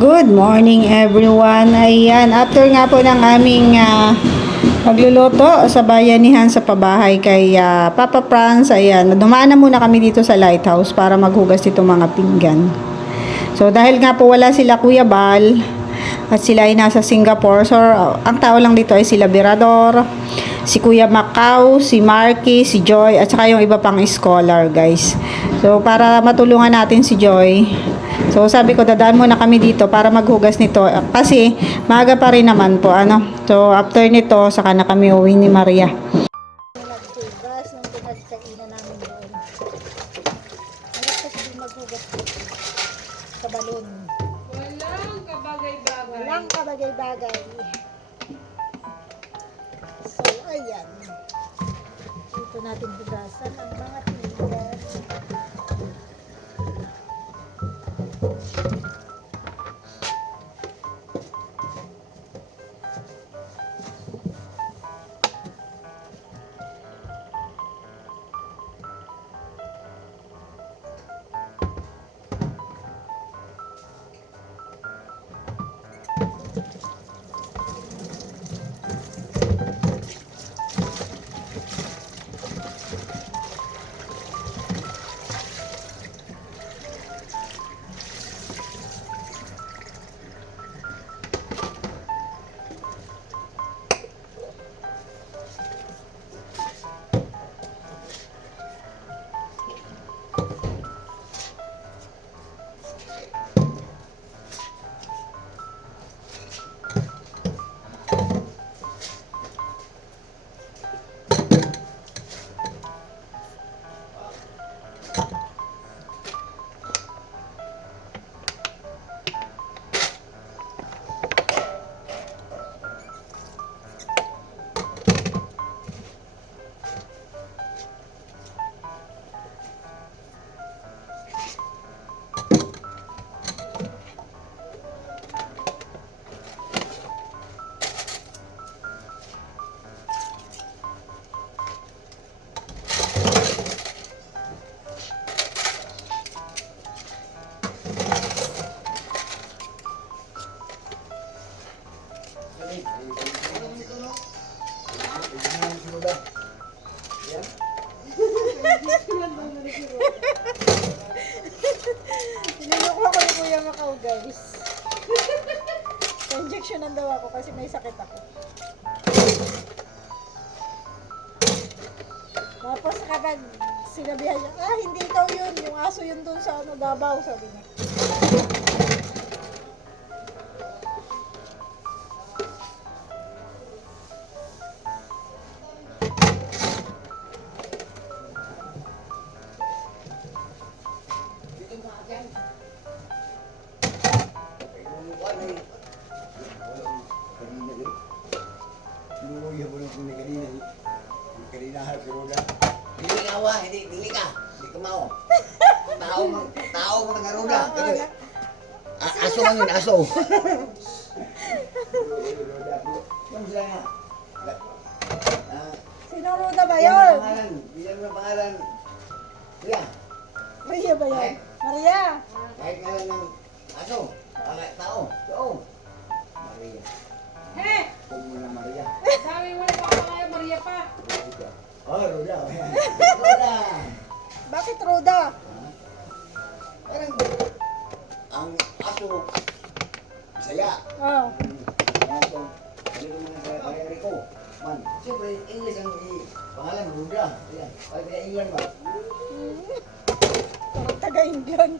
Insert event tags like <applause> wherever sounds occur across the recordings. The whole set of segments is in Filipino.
Good morning everyone. Ayan, after nga po ng aming ah, pagluluto sa bayanihan sa pabahay kay ah, Papa Franz, ayan, dumaan na muna kami dito sa lighthouse para maghugas itong mga pinggan. So dahil nga po wala sila Kuya Bal at sila ay nasa Singapore, so ah, ang tao lang dito ay sila Birador, si Kuya Macau, si Marky, si Joy, at saka yung iba pang scholar guys. So para matulungan natin si Joy, So sabi ko dadaan muna kami dito para maghugas nito kasi maaga pa rin naman po ano. So after nito saka na kami uwi ni Maria. Natin hugasan ang mga guys. Pa-injectionan <laughs> daw ako kasi may sakit ako. Tapos kapag sinabihan niya, ah, hindi ikaw yun. Yung aso yun dun sa ano, Davao, sabi niya. Kanina ha, si Roda. Dili ka wa, hindi, dili ka. Hindi ka mao. Tao mo, tao mo nga Roda. Aso man yun, aso. Nga. Sino Ruda ba yun? pangalan. Yan ang pangalan. Kuya, Maria ba yun? Maria! kahit ngalan ng aso. Tao. Tao. Maria. He! Kung mo na Maria. Sabi mo na pa Maria pa. Oh, Roda. <laughs> Roda. Bakit Ruda? Parang ang aso saya. Oh. Ano to? Ano mga kaya kaya Rico? Man, siyempre English ang pangalan Ruda. Ayan. Pag kaya England ba? Parang taga-Indian.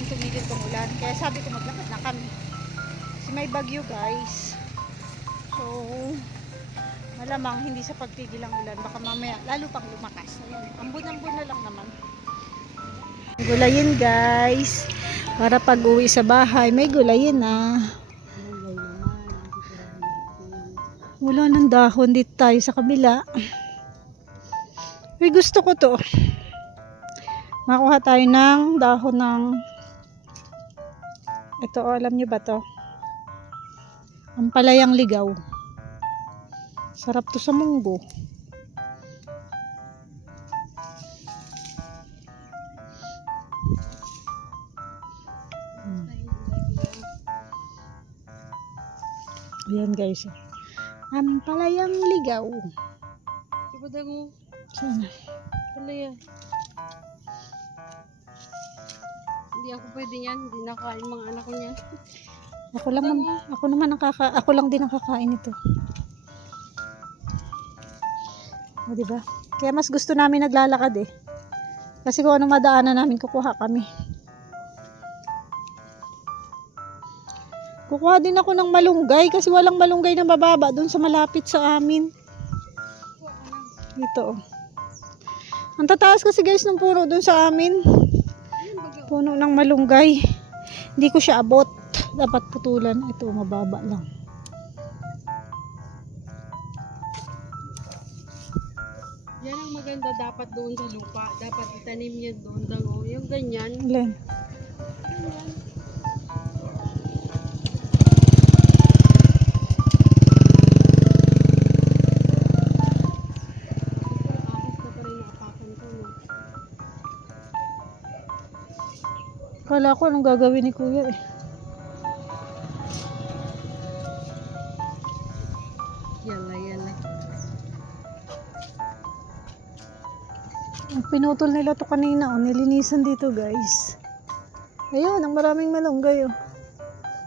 Naman tumigil kung ulan. Kaya sabi ko maglakad na kami. Kasi may bagyo guys. So, malamang hindi sa pagtigil ang ulan. Baka mamaya lalo pang lumakas. Ayan, ambon-ambon na lang naman. Gulayin guys. Para pag uwi sa bahay, may gulayin na. Wala ng dahon dito tayo sa kabila. Uy, gusto ko to. Makuha tayo ng dahon ng ito, oh, alam nyo ba to? Ang palayang ligaw. Sarap to sa munggo. Hmm. Ayan guys. Ang palayang ligaw. Diba dago? Sana. Yan? Hindi ako pwede yan. Hindi nakain mga anak ko niyan. <laughs> Ako lang nam- ako naman nakaka ako lang din nakakain ito. O di ba? Kaya mas gusto namin naglalakad eh. Kasi kung ano madaanan namin kukuha kami. Kukuha din ako ng malunggay kasi walang malunggay na mababa doon sa malapit sa amin. Dito oh. Ang tataas kasi guys ng puno doon sa amin. Puno ng malunggay. Hindi ko siya abot. Dapat putulan. Ito, mababa lang. Yan ang maganda dapat doon sa lupa. Dapat itanim niya doon. Yung ganyan. Len. Ahos Kala ko anong gagawin ni kuya eh. Yala, yala. Ang pinutol nila to kanina, oh, nilinisan dito guys. Ayun, ang maraming malunggay oh.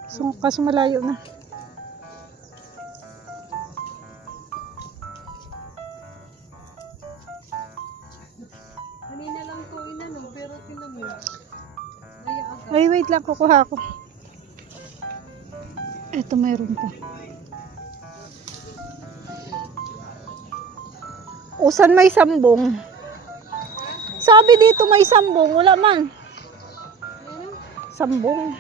So, kaso malayo na. Ay, wait lang, kukuha ako. Ito, mayroon pa. Usan may sambong. Sabi dito may sambong, wala man. Sambong.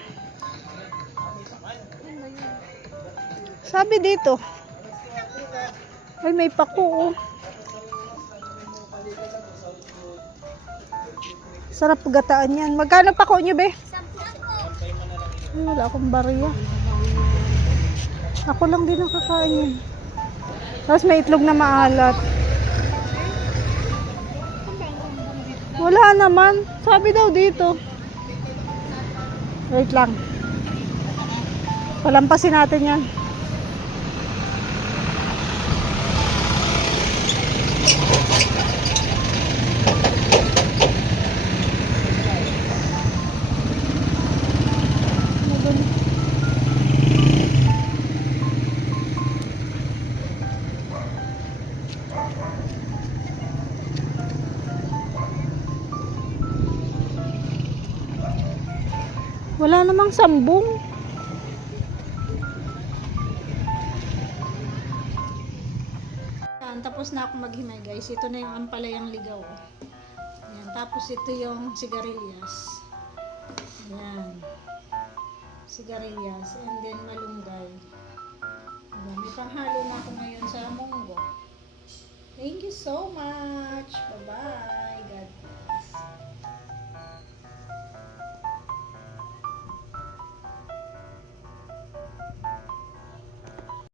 Sabi dito. Ay, may pako oh. Sarap gataan yan. Magkano pako nyo, be? Ay, wala akong bariya. Ako lang din nakakain yun. Tapos may itlog na maalat. Wala naman. Sabi daw dito. Wait lang. Palampasin natin yan. Wala namang sambong. Yan, tapos na ako maghimay guys. Ito na yung ampalayang ligaw. Yan, tapos ito yung sigarilyas. Yan. Sigarilyas. And then malunggay. Yan, may panghalo na ako ngayon sa munggo. Thank you so much. Bye-bye.